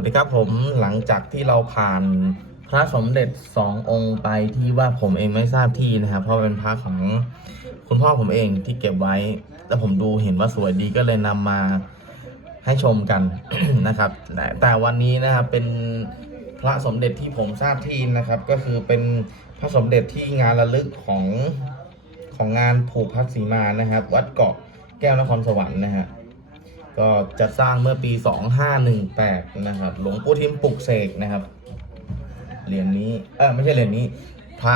สวัสดีครับผมหลังจากที่เราผ่านพระสมเด็จสององค์ไปที่ว่าผมเองไม่ทราบที่นะครับเพราะเป็นพระของคุณพ่อผมเองที่เก็บไว้ แล้วผมดูเห็นว่าสวยดีก็เลยนำมาให้ชมกันนะครับแต่แต่วันนี้นะครับเป็นพระสมเด็จที่ผมทราบที่นะครับ ก็คือเป็นพระสมเด็จที่งานระลึกของของงานผูกพัดสีมานะครับ วัดเกาะแก้วนครสวรรค์นะฮะ ก็จะสร้างเมื่อปี 2518 นะครับ หลวงปู่ทิมปลุกเสกนะครับ เหรียญนี้ เออไม่ใช่เหรียญนี้ พระ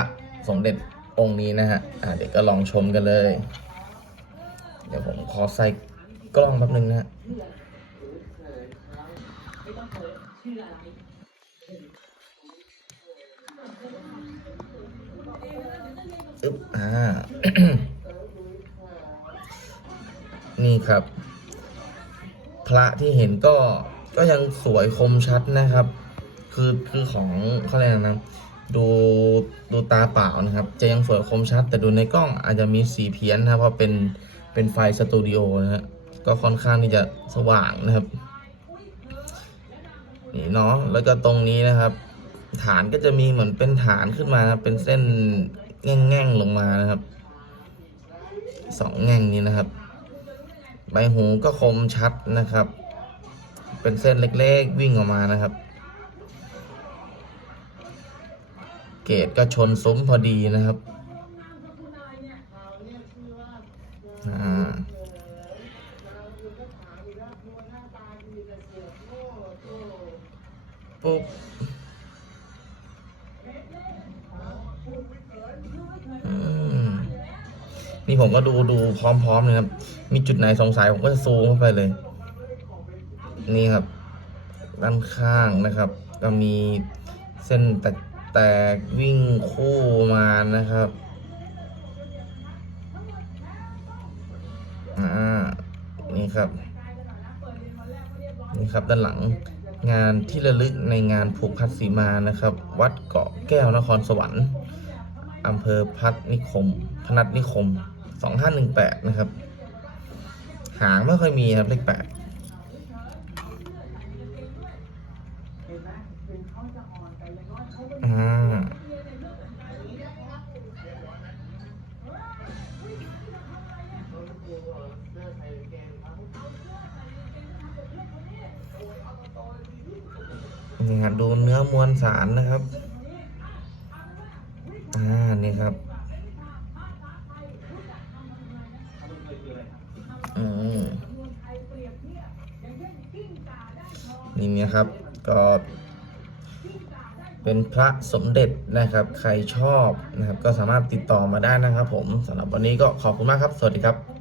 สมเด็จองค์นี้นะฮะ อ่าเดี๋ยวก็ลองชมกันเลย เดี๋ยวผมขอใส่กล้องแป๊บนึงนะฮะอึ๊บอ่า นี่ครับ พระที่เห็นก็ก็ยังสวยคมชัดนะครับ คือคือของเขาเรียกนะดูดูตาเปล่านะครับ จะยังสวยคมชัด แต่ดูในกล้องอาจจะมีสีเพี้ยนนะเพราะเป็นเป็นไฟสตูดิโอนะฮะก็ค่อนข้างที่จะสว่างนะครับนี่เนาะแล้วก็ตรงนี้นะครับ ฐานก็จะมีเหมือนเป็นฐานขึ้นมาครับเป็นเส้นแง่งๆลงมานะครับสองแง่งนี้นะครับ ใบหูก็คมชัดนะครับ เป็นเส้นเล็กๆ วิ่งออกมานะครับ เกตก็ชนซุ้มพอดีนะครับอ่าปุ๊บ อืม นี่ผมก็ดูดูพร้อมๆเลยครับ มีจุดไหนสงสัยผมก็จะซูมเข้าไปเลย นี่ครับ ด้านข้างนะครับ ก็มีเส้นแตกแตกวิ่งคู่มานะครับ อ่า นี่ครับ นี่ครับด้านหลังงานที่ระลึกในงานผูกพัดสีมานะครับ วัดเกาะแก้วนครสวรรค์อำเภอพัฒนิคม พนัสนิคม 2518นะครับ หางไม่ค่อยมีครับเลขแปดอ่านี่ครับดูเนื้อมวลสารนะครับ อ่า นี่ครับ อืมนี่เนี่ยครับก็เป็นพระสมเด็จนะครับ ใครชอบนะครับ ก็สามารถติดต่อมาได้นะครับ ผมสำหรับวันนี้ก็ขอบคุณมากครับ สวัสดีครับ